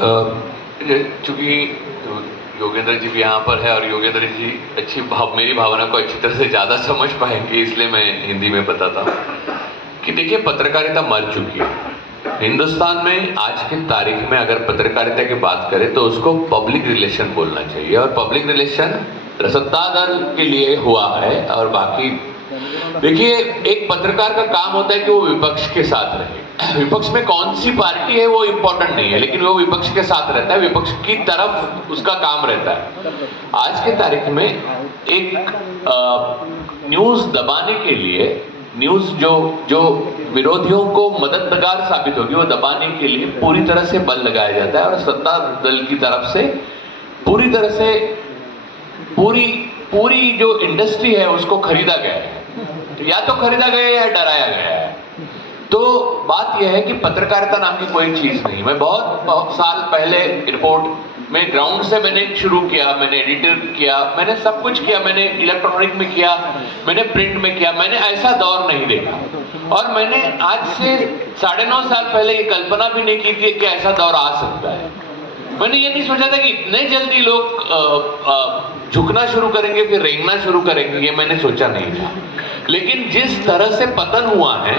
चूंकि योगेंद्र जी भी यहाँ पर है और योगेंद्र जी मेरी भावना को अच्छी तरह से ज्यादा समझ पाएंगे, इसलिए मैं हिंदी में बताता हूँ कि देखिए, पत्रकारिता मर चुकी है हिंदुस्तान में। आज की तारीख में अगर पत्रकारिता की बात करें तो उसको पब्लिक रिलेशन बोलना चाहिए, और पब्लिक रिलेशन सत्ता दल के लिए हुआ है। और बाकी देखिए, एक पत्रकार का काम होता है कि वो विपक्ष के साथ रहे। विपक्ष में कौन सी पार्टी है वो इम्पोर्टेंट नहीं है, लेकिन वो विपक्ष के साथ रहता है, विपक्ष की तरफ उसका काम रहता है। आज के तारीख में एक न्यूज दबाने के लिए, न्यूज जो विरोधियों को मददगार साबित होगी वो दबाने के लिए पूरी तरह से बल लगाया जाता है, और सत्ता दल की तरफ से पूरी तरह से पूरी जो इंडस्ट्री है उसको खरीदा गया है, या तो खरीदा गया है या डराया गया है। तो बात यह है कि पत्रकारिता नाम की कोई चीज नहीं। मैं बहुत साल पहले रिपोर्ट में ग्राउंड से मैंने शुरू किया, मैंने एडिटर किया, मैंने सब कुछ किया, मैंने इलेक्ट्रॉनिक में किया, मैंने प्रिंट में किया, मैंने ऐसा दौर नहीं देखा। और मैंने आज से 9.5 साल पहले ये कल्पना भी नहीं की थी कि ऐसा दौर आ सकता है। मैंने ये नहीं सोचा था कि इतने जल्दी लोग झुकना शुरू करेंगे, फिर रेंगना शुरू करेंगे, ये मैंने सोचा नहीं था। लेकिन जिस तरह से पतन हुआ है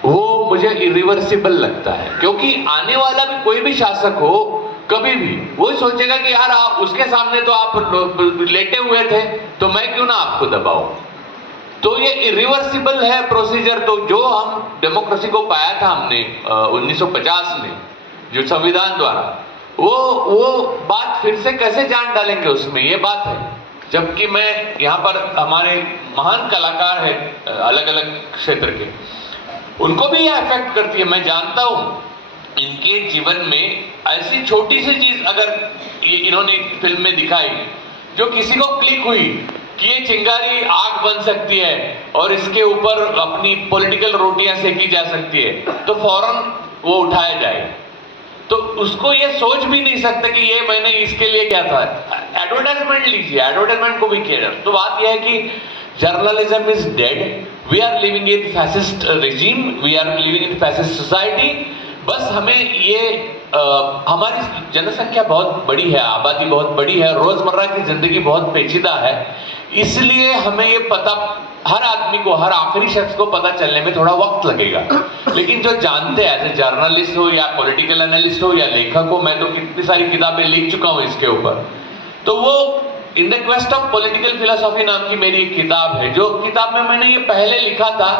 वो मुझे इरिवर्सिबल लगता है, क्योंकि आने वाला भी कोई भी शासक हो, कभी भी वो सोचेगा कि यार आप उसके सामने तो आप लेटे हुए थे, तो मैं क्यों ना आपको दबाऊं। तो ये इरिवर्सिबल है प्रोसीजर। तो जो हम डेमोक्रेसी को पाया था हमने 1950 में, जो संविधान द्वारा, वो बात फिर से कैसे जान डालेंगे उसमें, ये बात है। जबकि मैं यहाँ पर हमारे महान कलाकार हैं अलग अलग क्षेत्र के, उनको भी यह अफेक्ट करती है। मैं जानता हूं इनके जीवन में ऐसी छोटी सी चीज अगर इन्होंने फिल्म में दिखाई जो किसी को क्लिक हुई कि ये चिंगारी आग बन सकती है और इसके ऊपर अपनी पॉलिटिकल रोटियां सेकी जा सकती है, तो फौरन वो उठाया जाए। तो उसको ये सोच भी नहीं सकते कि ये मैंने इसके लिए क्या था। एडवर्टाइजमेंट लीजिए, एडवर्टाइजमेंट को भी किया। तो बात यह है कि journalism is dead, we are living in fascist regime, we are living in fascist society. बस हमें ये हमारी जनसंख्या बहुत बड़ी है, आबादी बहुत बड़ी है, रोजमर्रा की जिंदगी बहुत पेचीदा है, इसलिए हमें ये पता, हर आदमी को, हर आखिरी शख्स को पता चलने में थोड़ा वक्त लगेगा। लेकिन जो जानते हैं, एज ए जर्नलिस्ट हो या पॉलिटिकल एनालिस्ट हो या लेखक हो, मैं तो कितनी सारी किताबें लिख चुका हूं इसके ऊपर। तो वो in the quest of political philosophy नाम की मेरी एक किताब है, जो किताब में मैंने ये पहले लिखा था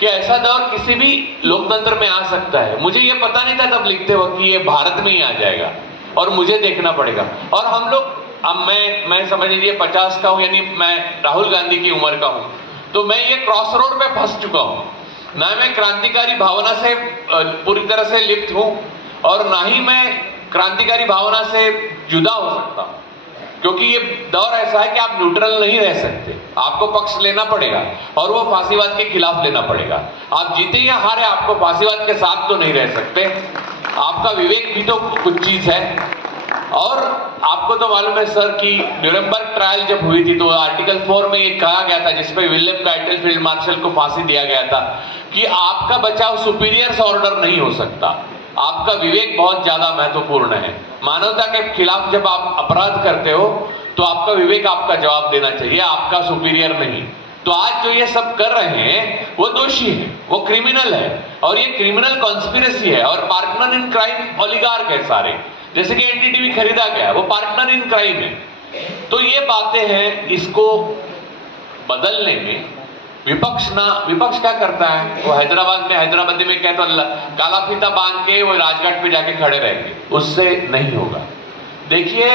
कि ऐसा दौर किसी भी लोकतंत्र में आ सकता है। मुझे ये पता नहीं था तब लिखते वक्त कि ये भारत में ही आ जाएगा और मुझे देखना पड़ेगा। और हम लोग, अब मैं समझ लीजिए 50 का हूं, यानी मैं राहुल गांधी की उम्र का हूं, तो मैं ये क्रॉस रोड पे फंस चुका हूं। ना मैं क्रांतिकारी भावना से पूरी तरह से लिप्त हूं और ना ही मैं क्रांतिकारी भावना से जुदा हो सकता हूं, क्योंकि ये दौर ऐसा है कि आप न्यूट्रल नहीं रह सकते, आपको पक्ष लेना पड़ेगा और वो फांसीवाद के खिलाफ लेना पड़ेगा। आप जीते या हारे, आपको फांसीवाद के साथ तो नहीं रह सकते। आपका विवेक भी तो कुछ चीज है। और आपको तो मालूम है सर कि न्यूरेमबर्ग ट्रायल जब हुई थी तो आर्टिकल 4 में ये कहा गया था, जिसमें विलियम काइटल फील्ड मार्शल को फांसी दिया गया था, कि आपका बचाव सुपीरियर्स ऑर्डर नहीं हो सकता, आपका विवेक बहुत ज्यादा महत्वपूर्ण है। मानवता के खिलाफ जब आप अपराध करते हो तो आपका विवेक आपका जवाब देना चाहिए, आपका सुपीरियर नहीं। तो आज जो ये सब कर रहे हैं वो दोषी है, वो क्रिमिनल है, और ये क्रिमिनल कॉन्स्पिरेसी है, और पार्टनर इन क्राइम ओलिगार्क है सारे। जैसे कि एनडीटीवी खरीदा गया, वो पार्टनर इन क्राइम है। तो ये बातें हैं, इसको बदलने में विपक्ष क्या करता है, वो हैदराबादी में कहता काला फीता बांध के वो राजघाट पे जाके खड़े रहेंगे, उससे नहीं होगा। देखिए,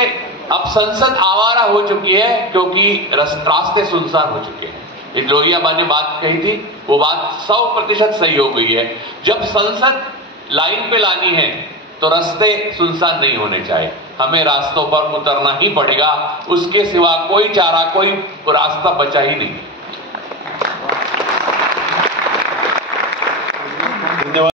अब संसद आवारा हो चुकी है क्योंकि रास्ते सुनसान हो चुके हैं। लोहियाबा ने बात कही थी, वो बात 100% सही हो गई है। जब संसद लाइन पे लानी है तो रास्ते सुनसान नहीं होने चाहिए, हमें रास्तों पर उतरना ही पड़ेगा, उसके सिवा कोई चारा, कोई रास्ता बचा ही नहीं।